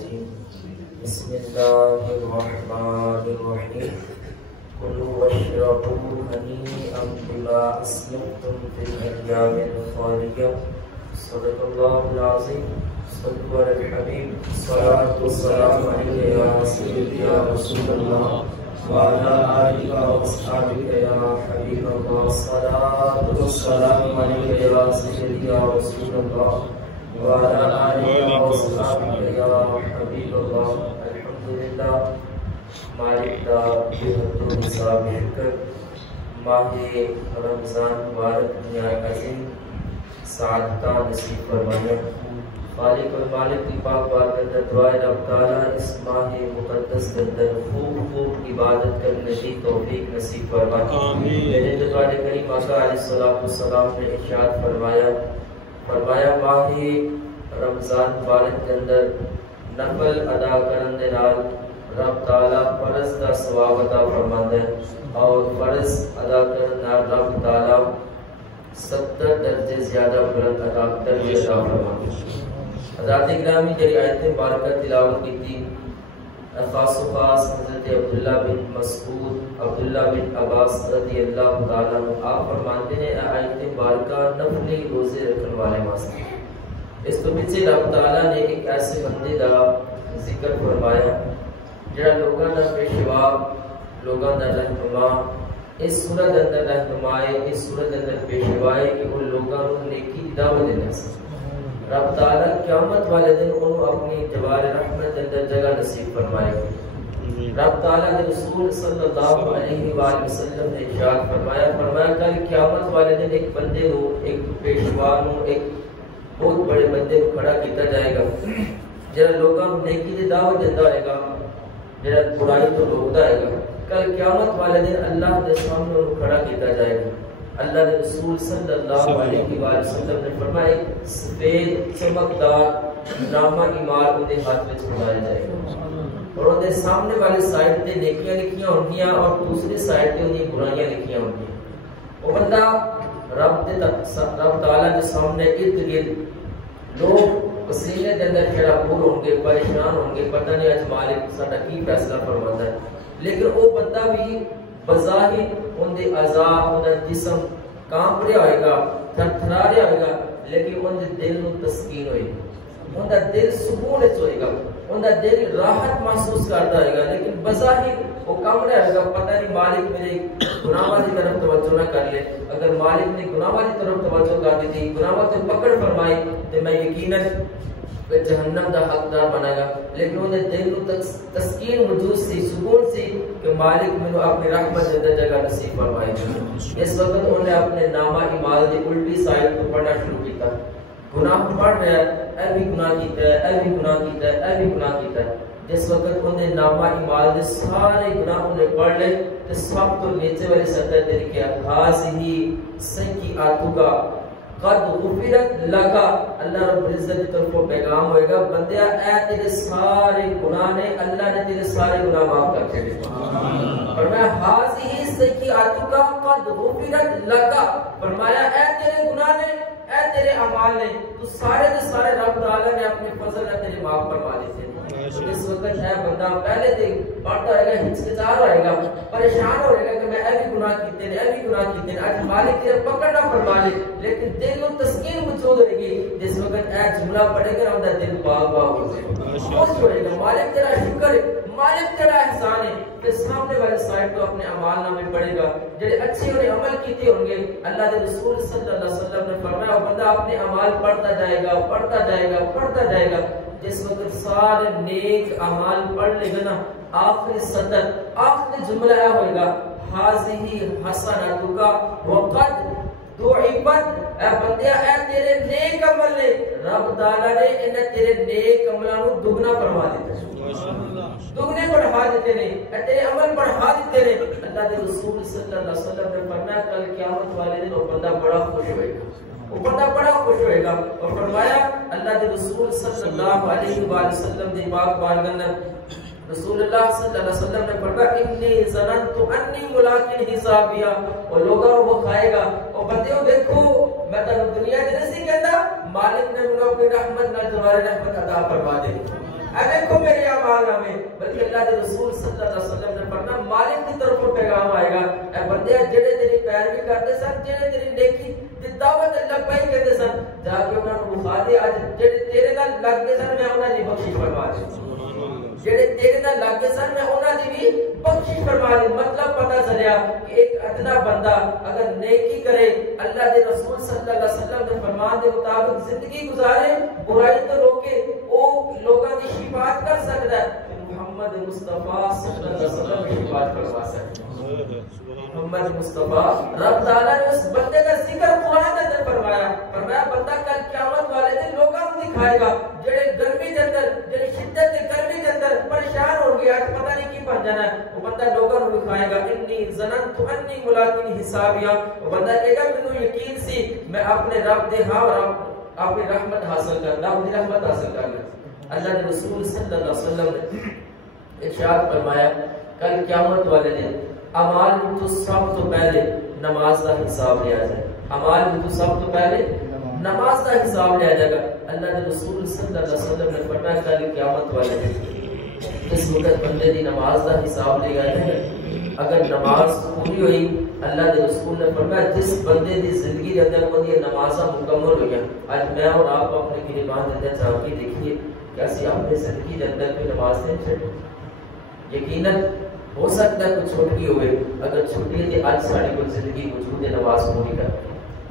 الرجيم بسم الله الرحمن الرحيم كلوا واشربوا هنيئا بما أسلفتم في الأيام الخالية صدق الله العظيم صلوا على الحبيب الصلاة والسلام عليك يا سيدي يا رسول الله وعلى آلك وأصحابك يا حبيب الله الصلاة والسلام عليك يا سيدي يا رسول الله وعلى آلك وأصحابك يا حبيب الله الحمد لله مالک دا بہت حساب شکر ماہ رمضان مبارک دنیا عظیم سعادتہ نصیب فرمایا خالق المالک کی پاک بارگاہ میں دعائے رب تعالیٰ اس ماہ مقدس کے اندر خوب عبادت کرنے کی توفیق نصیب فرمائے میرے نبی کریم آقا علیہ السلام نے ارشاد فرمایا ماہ رمضان مبارک کے اندر نفل ادا کرنے نال رب تعالیٰ فرض کا ثواب عطا فرماتا ہے اور فرض ادا کرنا رب تعالیٰ 70 درجے زیادہ بلند درجے عطا فرماتا ہے حضرات گرامی جی آیت مبارکہ تلاوت کی تھی خاص و خاص حضرت عبداللہ بن مسعود عبداللہ بن عباس رضی اللہ تعالیٰ عنہ آپ فرماتے ہیں آیت مبارکہ نفلی روزے رکھنے والے واسطے اس کو پیچھے رب تعالیٰ نے ایک ایسے بندے کا ذکر فرمایا جڑا لوگاں دا پیشوا لوگاں دا رہنما اس سورت اندر رہنمائے اس سورت اندر پیشوائے کہ ان لوگاں کو نیکی دی دعوت دینا سکتے رب تعالیٰ قیامت والے دن انہوں اپنی جوار رحمت اندر جگہ نصیب فرمائے رب تعالیٰ کے رسول صلی اللہ علیہ وآلہ وسلم نے ارشاد فرمایا کل قیامت والے دن ایک بندے کو ایک پیشوا کو ایک بہت بڑے بندے کو کھڑا کیتا جائے گا جڑا لوگاں کو نیکی دی دعوت دیتا ہے گا جڑا برائی تو روکتا ہے گا کل قیامت والے دن اللہ کے سامنے انہوں کھڑا کیتا جائے گا اللہ کے رسول صلی اللہ علیہ وآلہ وسلم نے فرمایا سفید چمکدار نامہ ایمار انہیں ہاتھ میں چھوڑایا جائے گا اور انہیں سامنے والے سائڈ تے نیکیاں لکھیاں ہونگیاں اور دوسری سائڈ تے انہیں برائیاں لکھیاں ہونگیاں وہ بندہ رب تعالیٰ کے سامنے ارد گرد لوگ وسیلے کے اندر کھڑا پور ہوں گے پریشان ہوں گے پتہ نہیں آج مالک ساڈا کی فیصلہ فرماتا ہے لیکن وہ بندہ بھی بظاہر ان دے اعضاء ان دا جسم کانپ رہا ہوئے گا تھر تھرا رہا ہوئے گا لیکن ان دے دل نو تسکین ہوئے گا ان دا دل سکون ہوئے گا ان دا دل راحت محسوس کرتا ہوئے گا لیکن بظاہر وہ کام رہا ہوئے گا پتہ نہیں مالک میرے گناہ والی طرف توجہ نہ کر لے اگر مالک نے گناہ والی طرف توجہ کر دی تھی گناہ والی پکڑ فرمائی تو میں یقیناً جہنم دا حقدار بنا گا لیکن انہیں دل کو تسکین موجود سی سکون سی کہ مالک میں اپنی رحمت اندر جگہ نصیب فرمائے اس وقت انہیں اپنے نامہ اعمال دی الٹی سائڈ کو پڑھنا شروع کیتا گناہ پڑھ رہا ہے اے بھی گناہ کیتا ہے اے بھی گناہ کیتا ہے اے بھی گناہ کیتا ہے جس وقت انہیں نامہ اعمال دے سارے گناہ انہیں پڑھ لے تو سب تو نیچے والے سطح تے لکھا ہی سیئاتک قد غفرت لکا اللہ رب العزت کی طرف کو پیغام ہوئے گا بندیا اے تیرے سارے گناہ نے اللہ نے تیرے سارے گناہ معاف کر کے دے فرمایا ہاذی سیئاتک قد غفرت لکا فرمایا اے تیرے گناہ نے اے تیرے اعمال نے تو سارے دے سارے رب تعالیٰ نے اپنے فضل نے تیرے معاف فرما دیتے اس وقت ہے بندہ پہلے دے پڑھتا رہے گا ہچکچا رہے گا پریشان ہو رہے گا کہ میں اے بھی گناہ کیتے ہیں اے بھی گناہ کیتے ہیں آج مالک تیرے پکڑنا فرما لے لیکن دل کو تسکین موجود ہوئے گی جس وقت اے جملہ پڑھے گا ہمارا دل باغ باغ ہو جائے خوش ہوئے گا مالک تیرا شکر ہے مالک تیرا احسان ہے پھر سامنے والے سائڈ کو اپنے اعمال نامے پڑھے گا جڑے اچھے انہیں عمل کیتے ہوں گے اللہ کے رسول صلی اللہ علیہ وسلم نے فرمایا بندہ اپنے اعمال پڑھتا جائے گا پڑھتا جائے گا پڑھتا جائے گا جس وقت سارے نیک اعمال پڑھ لے گا نا آخری سطر آخری جملہ آیا ہوئے گا حاضی حسنتک وقد دعبت اے بندیا اے تیرے نیک عمل نے رب تعالیٰ نے انہیں تیرے نیک عملوں دگنا فرما دیتا ہے دگنے بڑھا دیتے نے تیرے عمل بڑھا دیتے نے اللہ کے رسول صلی اللہ علیہ وسلم نے فرمایا کل قیامت والے دن وہ بندہ بڑا خوش ہوئے گا وہ بندہ بڑا خوش ہوئے گا اور فرمایا اللہ کے رسول صلی اللہ علیہ وآلہ وسلم نے پاک بارگاہ میں رسول اللہ صلی اللہ علیہ وسلم نے فرمایا انی ظننت انی ملاقٍ حسابیا اور لوگوں وہ کھائے گا اور بندیوں دیکھو میں تو دنیا میں نہیں کہتا مالک نے مجھے اپنی رحمت نہ تمہاری رحمت عطا فرما دے اے دیکھو میرے اعمال نامے، بلکہ اللہ کے رسول صلی اللہ علیہ وسلم نے فرمایا مالک کی طرف پیغام آئے گا، اے بندے جڑے تیری پیروی کرتے سن، جڑے تیری نیکی دی دعوت اللہ پائی کہتے سن، جا کے انہاں نوں بخا دے اج جڑے تیرے نال لگ گئے سن میں انہاں دی بخشش فرما دے، جڑے تیرے نال لگ گئے سن میں انہاں دی بھی بخشش فرما دے۔ مطلب پتہ چلیا کہ ایک ادنا بندہ اگر نیکی کرے، اللہ کے رسول صلی اللہ علیہ وسلم کے فرمان کے مطابق زندگی گزارے، برائی تو روکے، وہ لوگوں کی شفاعت کر سکتا ہے، محمد مصطفیٰ صلی اللہ علیہ وسلم کی شفاعت کروا سکتا ہے۔ محمد مصطفیٰ رب تعالیٰ نے اس بندے کا ذکر قرآن کے اندر فرمایا بندہ کل قیامت والے دن لوگوں کو دکھائے گا جڑے گرمی کے اندر، جڑے شدت گرمی کے اندر پریشان ہو گیا، پتہ نہیں کی بن جانا ہے، وہ بندہ لوگوں کو دکھائے گا انی ظننت انی ملاقین حسابیا، وہ بندہ کہے گا مجھے یقین سی میں اپنے رب دے ہاں اور اپنی رحمت حاصل کرنا، اپنی رحمت حاصل کرنا۔ اللہ کے رسول صلی اللہ علیہ وسلم نے ارشاد فرمایا کل قیامت والے دن اعمال میں تو سب تو پہلے نماز کا حساب لیا جائے، اعمال میں تو سب تو پہلے نماز کا حساب لیا جائے گا۔ اللہ کے رسول صلی اللہ علیہ وسلم نے فرمایا کل قیامت والے دن اس وقت بندے دی نماز کا حساب لیا جائے گا، اگر نماز پوری ہوئی اللہ کے رسول نے فرمایا جس بندے دی زندگی کے اندر وہ نمازاں مکمل ہوئی ہیں، آج میں اور آپ اپنے گریبان اندر جا کے دیکھیے کہ اسی اپنے زندگی کے اندر کوئی نماز نہیں چھوڑی، یقیناً ہو سکتا ہے کچھ چھوٹ گئی ہوئے، اگر چھوٹی ہے کہ آج ساری کوئی زندگی وجود نماز پوری کر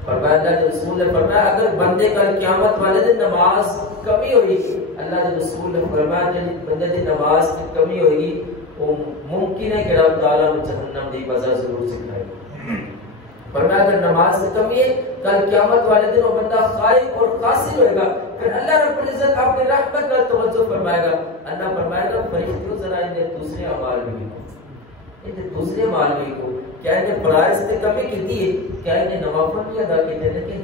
فرمایا۔ اللہ کے رسول نے فرمایا اگر بندے کا قیامت والے دن نماز کمی ہوئی، اللہ کے رسول نے فرمایا جب بندے کی نماز کی کمی ہوئی وہ ممکن ہے کہ رب تعالیٰ نے جہنم دی وجہ ضرور سکھائے۔ فرمایا اگر نماز سے کمی ہے کل قیامت والے دن وہ بندہ خائف اور قاصر ہوئے گا، پھر اللہ رب العزت اپنی رحمت کا توجہ فرمائے گا، اللہ فرمائے گا فرشتوں ذرا انہیں دوسرے اعمال بھی کو، انہیں دوسرے اعمال بھی کو، کیا انہیں فرائض سے کمی کی ہے، کیا انہیں نوافل بھی ادا کیے تھے کہ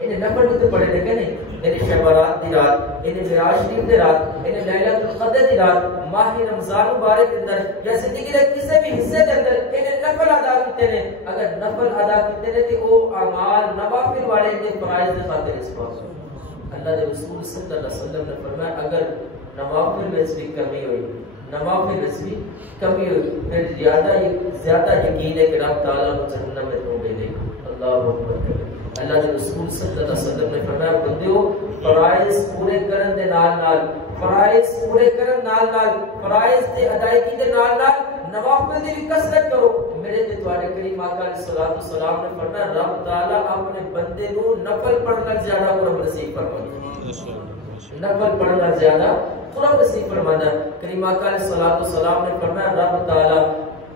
انہیں نفل بھی تو پڑے تھے کہ نہیں، انہیں شب برات دی رات، انہیں معراج شریف دی رات، انہیں لیلۃ القدر دی رات، ماہ رمضان مبارک کے اندر یا زندگی کے کسی بھی حصے کے اندر انہیں نفل ادا کیتے ہیں، اگر نفل ادا کیتے ہیں تو وہ اعمال نوافل والے کے فرائض کی خاطر اس پاس۔ اللہ کے رسول صلی اللہ علیہ وسلم نے فرمایا اگر نوافل میں اس کی کمی ہوئی، نوافل اس کی کمی ہوئی، پھر زیادہ یقین ہے کہ رب تعالیٰ کو جہنم میں تو دے گا۔ اللہ اکبر۔ اللہ کے رسول صلی اللہ علیہ وسلم نے فرمایا بندیو فرائض پورے کرن دے نال فرائض پورے کرن نال فرائض دی ادائیگی دے نال نوافل دی بھی کثرت کرو۔ میرے تے تواڈے کریم آقا علیہ الصلوۃ والسلام نے فرمایا رب تعالیٰ اپنے بندے کو نفل پڑھنا زیادہ قرب نصیب فرمائے، نفل پڑھنا زیادہ قرب نصیب فرمانا۔ کریم آقا علیہ الصلوۃ والسلام نے فرمایا رب تعالیٰ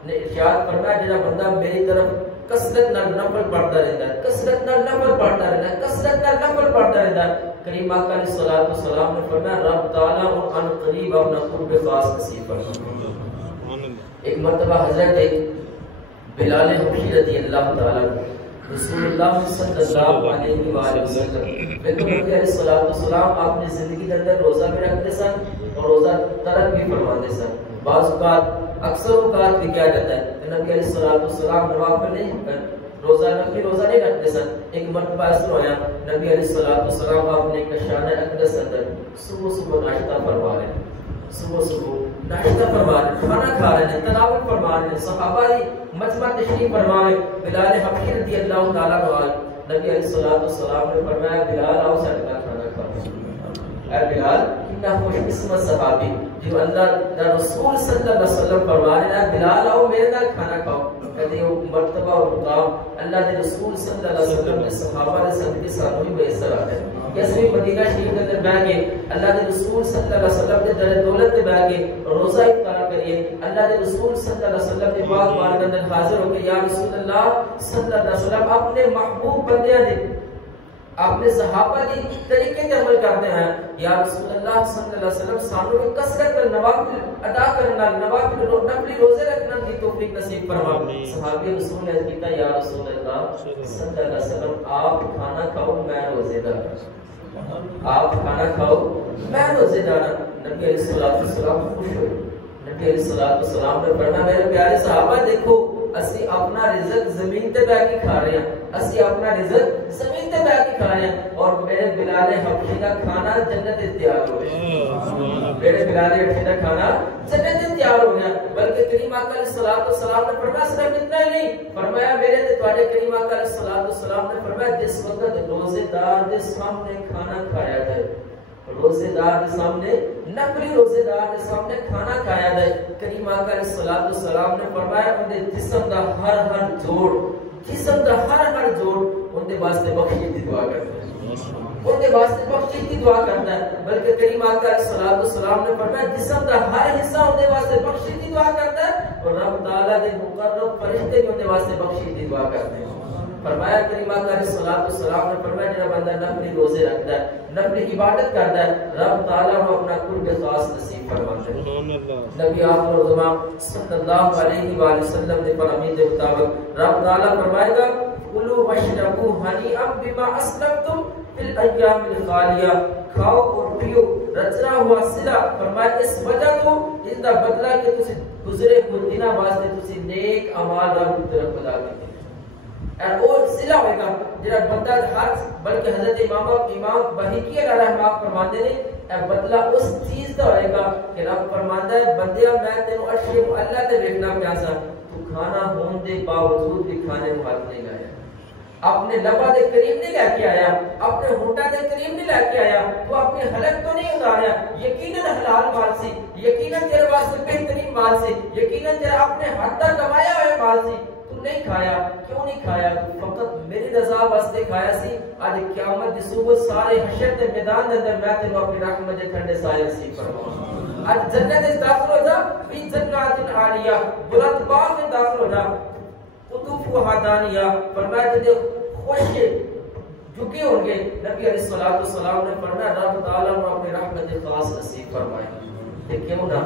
نے ارشاد فرمایا جڑا بندہ میری طرف کثرت نال نفل پڑھتا رہتا ہے، کثرت نال نفل پڑھتا رہتا ہے، کثرت نال نفل پڑھتا رہتا ہے، کریم آقا علیہ الصلوۃ والسلام نے فرمایا رب تعالیٰ ان قریب اپنا قرب خاص نصیب فرمائے۔ ایک مرتبہ حضرت بلال حبشی رضی اللہ تعالیٰ رسول اللہ صلی اللہ علیہ وآلہ وسلم نبی علیہ الصلوۃ والسلام اپنی زندگی کے اندر روزہ بھی رکھتے سن اور روزہ ترک بھی فرماتے سن۔ بعض اوقات اکثر اوقات بھی کیا جاتا ہے کہ نبی علیہ الصلوۃ والسلام نوافل نہیں روزہ نہیں رکھتے سن۔ ایک مرتبہ ایسا ہوا نبی علیہ الصلوۃ والسلام اپنے کشان اقدس اندر صبح ناشتہ فرما رہے ہیں، صبح ناشتہ فرما رہے ہیں، کھانا کھا رہے ہیں، تلاوت فرما رہے ہیں، صحابہ مجمع تشریف فرما رہے ہیں۔ بلال حبشی رضی اللہ تعالیٰ عنہ نبی علیہ الصلوۃ والسلام نے فرمایا بلال آؤ ساتھ کھانا کھاؤ۔ اے بلال کتنا خوش قسمت صحابی جو اللہ رسول صلی اللہ علیہ وسلم فرما رہے ہیں بلال آؤ میرے نال کھانا کھاؤ۔ کہتے وہ مرتبہ اور مقام اللہ کے رسول صلی اللہ علیہ وسلم نے صحابہ نے صدقے سانوں ہی میسر آتے ہیں۔ کیسے بھی مدینہ شریف کے اندر بیٹھ کے اللہ کے رسول صلی اللہ علیہ وسلم کے در دولت پہ بیٹھ کے روزہ افطار کریے، اللہ کے رسول صلی اللہ علیہ وسلم کے پاک بارگاہ کے اندر حاضر ہو کے یا رسول اللہ صلی اللہ علیہ وسلم اپنے محبوب بندیاں دے اپنے صحابہ دی طریقے سے عمل کرتے ہیں، یا رسول اللہ صلی اللہ علیہ وسلم سانوں میں کثرت میں نوافل ادا کرنا، نوافل نفلی روزے رکھنا کی توفیق نصیب فرما۔ صحابی رسول نے کہا یا رسول اللہ صلی اللہ علیہ وسلم آپ کھانا کھاؤ میں روزے دار، آپ کھانا کھاؤ میں روزے دار۔ نبی علیہ الصلوۃ والسلام خوش ہوئے، نبی علیہ الصلوۃ والسلام نے فرمایا میرے پیارے صحابہ دیکھو اسی اپنا رزق زمین تے بیٹھ کے کھا رہے ہیں، اسی اپنا رزق زمین تے بیٹھ کے کھا رہے ہیں اور میرے بلال حبشی کا کھانا جنت تیار ہو گیا۔ میرے بلال ابھی کا کھانا جنت میں تیار ہو گیا. بلکہ کریم آقا علیہ الصلوۃ والسلام نے فرمایا صرف اتنا ہی نہیں، فرمایا میرے تے تواڈے کریم آقا علیہ الصلوۃ والسلام نے فرمایا جس وقت روزے دار دے سامنے کھانا کھایا جائے، روزے دار کے سامنے، نقلی روزے دار کے سامنے کھانا کھایا جائے، کریم آقا علیہ الصلوۃ والسلام نے فرمایا ان دے جسم دا ہر جوڑ، جسم دا ہر جوڑ ان دے واسطے بخشش دی دعا کرتا ہے، ان دے واسطے بخشش دی دعا کرتا ہے. بلکہ کریم آقا علیہ الصلوۃ والسلام نے فرمایا جسم دا ہر حصہ ان دے واسطے بخشش دی دعا کرتا ہے اور رب تعالی دے مقرب فرشتے بھی ان دے واسطے بخشش دی دعا کرتے ہیں. فرمایا کریم آقا علیہ الصلوۃ والسلام نے فرمایا جب بندہ نفلی روزے رکھتا ہے، نفلی عبادت کرتا ہے، رب تعالیٰ کو اپنا قرب خاص نصیب فرماتا ہے. نبی آخر الزمان صلی اللہ علیہ وآلہ وسلم نے فرمایا کے مطابق رب تعالیٰ فرمائے گا کلوا واشربوا ہنیئا بما اسلفتم فی الایام الخالیہ، کھاؤ اور پیو رچنا ہوا صلہ، فرمایا اس وجہ تو اس دا بدلہ کہ تسی گزرے ہوئے دنوں واسطے تسی نیک اعمال رب کی طرف ادا کیتے اور صلہ ہوئے گا جڑا بندہ ہر، بلکہ حضرت امام بہیقی علیہ رحمہ فرماتے ہیں اے بدلہ اس چیز کا ہوئے گا کہ رب فرماتا ہے بندیا میں تینوں عرش اللہ تے ویکھنا پیا سا، تو کھانا ہون دے باوجود بھی کھانے کو ہاتھ نہیں لایا، اپنے لبا دے قریب نہیں لے کے آیا، اپنے ہونٹا دے قریب نہیں لے کے آیا، تو اپنی حلق تو نہیں اتاریا، یقیناً حلال مال سی، یقیناً تیرے واسطے بہترین مال سی، یقیناً تیرے اپنے ہاتھ کا کمایا ہوئے مال سی، تو نہیں کھایا. کیوں نہیں کھایا؟ فقط میری رضا واسطے کھایا سی. آج قیامت دی صبح سارے حشر دے میدان دے اندر میں تینوں اپنی رحمت دے ٹھنڈے سائے نصیب فرماؤں. آج جنت وچ داخل ہو جا، فی جنات عالیہ، بلند باغ میں داخل ہو جا، قطوفها دانیہ، فرمایا کہ خوش جھکے ہوں گے. نبی علیہ الصلوۃ والسلام نے فرمایا رب تعالیٰ نے اپنی رحمت خاص نصیب فرمائے. کہ کیوں نہ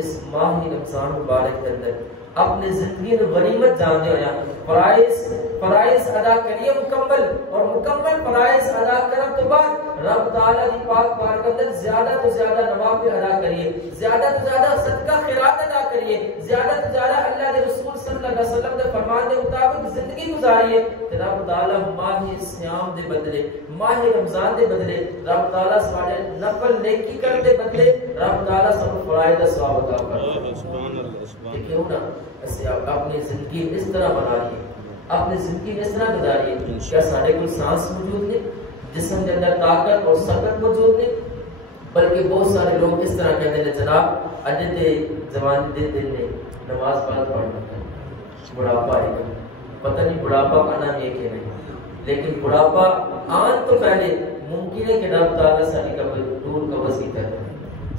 اس ماہ رمضان مبارک کے اندر اپنے زندگی میں غنیمت جانتے ہویا فرائض ادا کریے مکمل، اور مکمل فرائض ادا کرنے کے بعد رب تعالیٰ کی پاک بارگاہ کے اندر زیادہ تو زیادہ نوافل ادا کریے، زیادہ تو زیادہ صدقہ خیرات ادا کریے، زیادہ تو زیادہ اللہ کے رسول صلی اللہ علیہ وسلم کے فرمان کے مطابق زندگی گزاریے. رب تعالیٰ ماہ سیام دے بدلے، ماہ رمضان دے بدلے رب تعالیٰ سارے نفل نیکی کرنے دے بدلے رب تعالیٰ سب فرائض دا ثواب عطا فرمائے. کیوں نہ اپنی زندگی اس طرح بنائیے، اپنی زندگی میں اس طرح گزاریے. کیا سارے کوئی سانس موجود نہیں، جسم کے اندر طاقت اور صحت موجود نہیں، بلکہ بہت سارے لوگ اس طرح کہتے ہیں جناب اج دے جوان دے دل نے نماز پڑھنا ہے، بڑھاپا آئے گا، پتہ نہیں بڑھاپا آنا ہے کہ نہیں، لیکن بڑھاپا آن تو پہلے ممکن ہے کہ رب تعالیٰ ساری دور قبض کی کرے،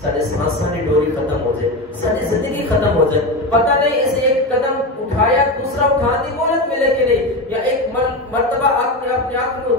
سارے سانساں کی ڈوری ختم ہو جائے، ساری زندگی ختم ہو جائے. پتہ نہیں اسے ایک قدم اٹھایا دوسرا اٹھانے کی مہلت ملے کہ نہیں، یا ایک مرتبہ اپنے آپ کو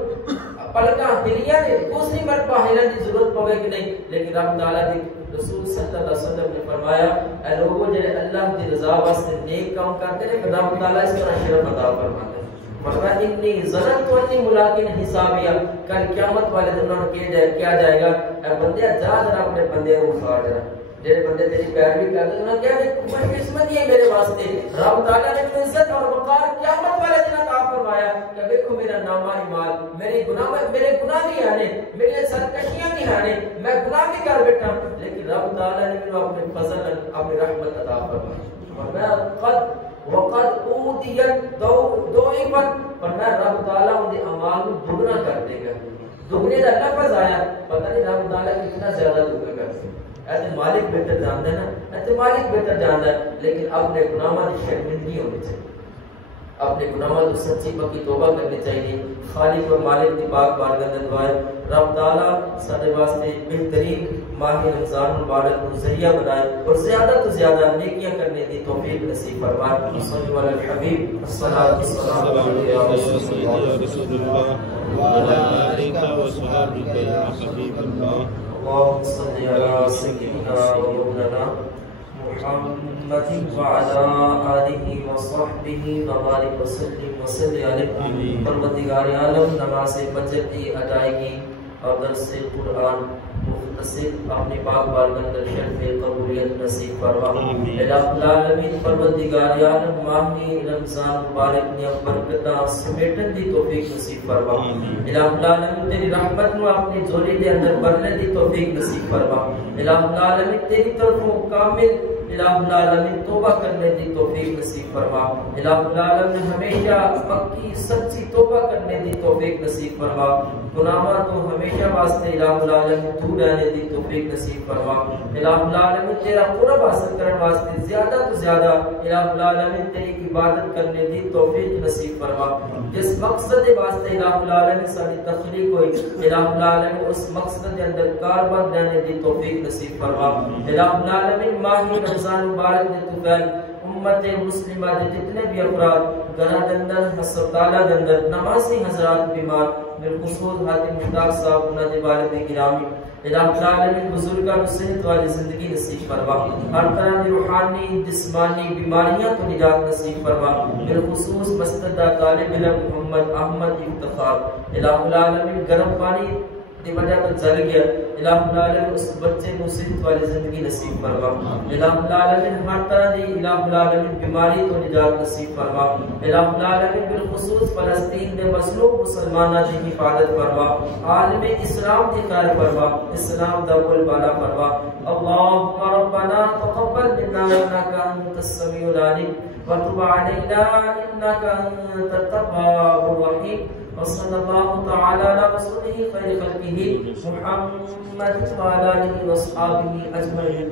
پلکاں ہلیا نے دوسری مرتبہ ہلنے کی ضرورت پڑے کہ نہیں. لیکن رب تعالیٰ نے رسول صلی اللہ علیہ وسلم نے فرمایا اے لوگوں جڑے اللہ کی رضا واسطے نیک کام کرتے ہیں رب تعالیٰ اس طرح شرف عطا فرماتا ہے. فرمایا انی ظننت انی ملاقٍ حسابیہ، کل قیامت والے دن انہوں نے کیا جائے گا اے بندے جا ذرا اپنے بندے کو اٹھا جا، جڑے بندے تیری پیروی کرتے ہیں انہوں نے کہا کہ خوش قسمت ہے میرے واسطے، رب تعالیٰ نے عزت اور وقار قیامت والے دن عطا فرمایا کہ دیکھو میرا نامہ اعمال، میرے گناہ بھی آنے، میری سرکشیاں بھی آنے، میں گناہ بھی کر بیٹھا، لیکن رب تعالیٰ نے مجھے اپنے فضل اپنی رحمت عطا فرمائی. فرمایا قد وقد اوتیت ضعفاً، فرمایا رب تعالیٰ ان کے اعمال کو دگنا کر دے گا. دگنے کا لفظ آیا، پتہ نہیں رب تعالیٰ کتنا زیادہ دگنا کرتے ہیں. ایسے مالک بہتر جانتا ہے نا، ایسے مالک بہتر جانتا ہے، لیکن اپنے گناہوں کی شرمندگی ہونی چاہیے، اپنے گناہوں کی سچی پکی توبہ کرنی چاہیے. خالق اور مالک کی پاک بارگاہ میں دعائیں رب تعالیٰ سارے واسطے بہترین ماہ رمضان مبارک کو ذریعہ بنائے اور زیادہ تو زیادہ نیکیاں کرنے کی توفیق نصیب فرمائے. صلی اللہ علیہ الحبیب الصلاۃ والسلام علیہ رسول اللہ وعلی آلہ وصحبہ یا حبیب اللہ. اللهم صل على سيدنا ومولانا محمد وعلى آله وصحبه وبارك وسلم عليه. پروردگار عالم نماز فجر کی ادائیگی اور درس قرآن منتصب اپنے پاک بارگاہ اندر شرف قبولیت نصیب فرما الہ العالمین پروردگار عالم ماہ رمضان مبارک نے برکتاں سمیٹن دی توفیق نصیب فرما الہ العالمین تیری رحمت نو اپنی جھولی دے اندر بھرنے دی توفیق نصیب فرما الہ العالمین تیری طرفوں کامل الہ العالمین توبہ کرنے دی توفیق نصیب فرما الہ العالمین ہمیشہ پکی سچی توبہ کرنے دی توفیق نصیب فرما گناہاں تو ہمیشہ واسطے الہ العالمین دور رہنے دی توفیق نصیب فرما الہ العالمین تیرا قرب حاصل کرنے واسطے زیادہ تو زیادہ الہ العالمین تیری عبادت کرنے دی توفیق نصیب فرما جس مقصد واسطے الہ العالمین ساری تخلیق ہوئی الہ العالمین اس مقصد کے اندر کاربند رہنے دی توفیق نصیب فرما الہ العالمین ماہ رمضان مبارک نے تو گل امت مسلمہ دے جتنے بھی افراد گھر کے اندر ہسپتالہ کے اندر نمازی حضرات بیمار بالخصوص حاتم مشتاق صاحب انہاں دے والد گرامی الہ العالمین بزرگاں کو صحت والی زندگی نصیب فرما ہر طرح کی روحانی جسمانی بیماریاں تو نجات نصیب فرما بالخصوص مسجد طالب علم محمد احمد افتخار الہ العالمین گرم پانی دی وجہ تو جل گیا الہ العالمین اس بچے کو صحت والی زندگی نصیب فرما الہ العالمین ہر طرح دی الہ العالمین بیماری تو نجات نصیب فرما الہ العالمین بالخصوص فلسطین میں مظلوم مسلمانوں کی حفاظت فرما عالم اسلام کی خیر فرما اسلام دا بول بالا فرما اللهم ربنا تقبل منا انك انت السميع العليم وتب علينا انك انت التواب الرحيم وصلى الله تعالى على رسوله خير خلقه محمد وعلى اله واصحابه اجمعين